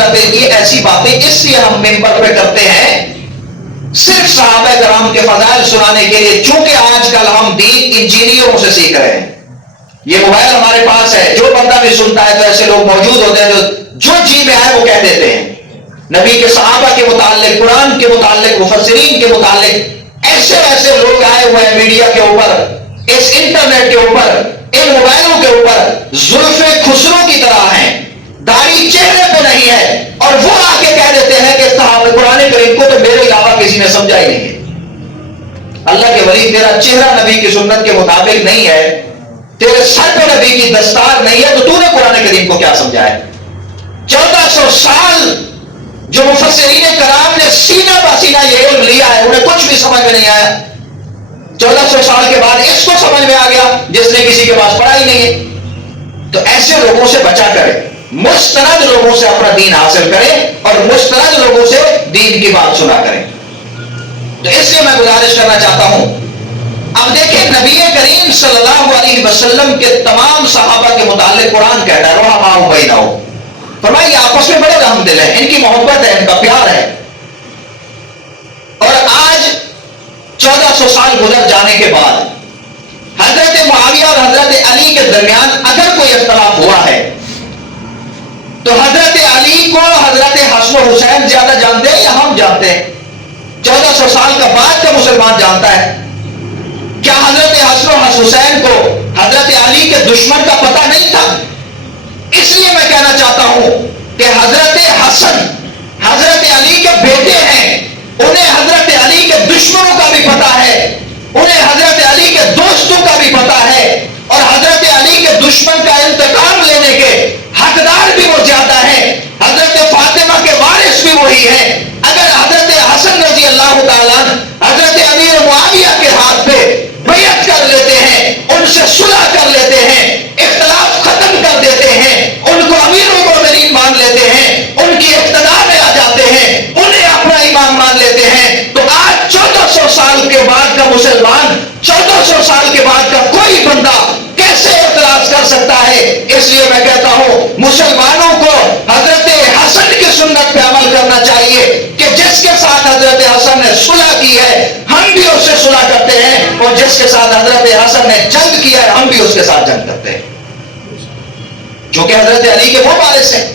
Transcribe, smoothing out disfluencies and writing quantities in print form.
یہ ایسی باتیں اس لیے ہم ممبر پہ کرتے ہیں صرف صحابہ کرام کے فضائل سنانے کے لیے، چونکہ آج کل ہم دین انجینئروں سے سیکھ رہے ہیں. یہ موبائل ہمارے پاس ہے، جو بندہ بھی سنتا ہے تو ایسے لوگ موجود ہوتے ہیں جو جی میں آئے وہ کہہ دیتے ہیں. نبی کے صحابہ کے متعلق، قرآن کے متعلق، مفسرین کے متعلق ایسے ایسے لوگ آئے ہوئے ہیں میڈیا کے اوپر، اس انٹرنیٹ کے اوپر، ان موبائلوں کے اوپر زلف خسرو کی طرح ہیں، داڑھی چہرے پہ نہیں ہے، اور وہ آ کے کہہ دیتے ہیں کہ صحابہ قرآن کریم کو تو میرے علاوہ کسی نے سمجھا ہی نہیں ہے. اللہ کے ولی، تیرا چہرہ نبی کی سنت کے مطابق نہیں ہے، تیرے سر پہ نبی کی دستار نہیں ہے، تو نے قرآن کریم کو کیا سمجھا ہے؟ 1400 سال جو مفسرین کرام نے سینہ بہ سینہ یہ علم لیا ہے، انہیں کچھ بھی سمجھ میں نہیں آیا. 1400 سال کے بعد اس کو سمجھ میں آ گیا جس نے کسی کے پاس پڑھا ہی نہیں ہے. تو ایسے لوگوں سے بچا کرے، مستند لوگوں سے اپنا دین حاصل کریں اور مستند لوگوں سے دین کی بات سنا کریں. تو اس لیے میں گزارش کرنا چاہتا ہوں، اب دیکھیں نبی کریم صلی اللہ علیہ وسلم کے تمام صحابہ کے متعلق قرآن کہتا ہے رحماء بینہم، فرمایا یہ آپس میں بڑے رحم دل ہیں، ان کی محبت ہے، ان کا پیار ہے. اور آج 1400 سال گزر جانے کے بعد حضرت معاویہ اور حضرت علی کے درمیان اگر کوئی اختلاف ہوا ہے تو حضرت علی کو حضرت حسن و حسین زیادہ جانتے ہیں یا ہم جانتے ہیں؟ 1400 سال کا بعد کا مسلمان جانتا ہے. کیا حضرت حسن و حسین کو حضرت علی کے دشمن کا پتہ نہیں تھا؟ اس لیے میں کہنا چاہتا ہوں کہ حضرت حسن حضرت علی کے بیٹے ہیں، انہیں حضرت علی کے دشمنوں کا بھی پتہ ہے، انہیں حضرت علی کے دوستوں کا بھی پتہ ہے، اور حضرت علی کے دشمن کا انتقام لینے کے حقدار بھی وہ زیادہ ہیں. حضرت فاطمہ کے وارث بھی وہی ہیں. اگر حضرت حسن رضی اللہ تعالیٰ حضرت امیر معاویہ کے ہاتھ پہ بیعت کر لیتے ہیں، ان سے صلح کر لیتے ہیں، اختلاف ختم کر دیتے ہیں، ان کو امیر المومنین مان لیتے ہیں، ان کی اقتداء میں آ جاتے ہیں، انہیں اپنا امام مان لیتے ہیں، تو آج 1400 سال کے بعد کا مسلمان، 1400 سال کے بعد کا کوئی بندہ کیسے اعتراض کر سکتا ہے؟ اس لیے میں کہتا ہوں مسلمانوں کو حضرت حسن کی سنت پہ عمل کرنا چاہیے کہ جس کے ساتھ حضرت حسن نے صلح کی ہے ہم بھی اس سے صلح کرتے ہیں، اور جس کے ساتھ حضرت حسن نے جنگ کیا ہے ہم بھی اس کے ساتھ جنگ کرتے ہیں، جو کہ حضرت علی کے وہ وارث ہیں.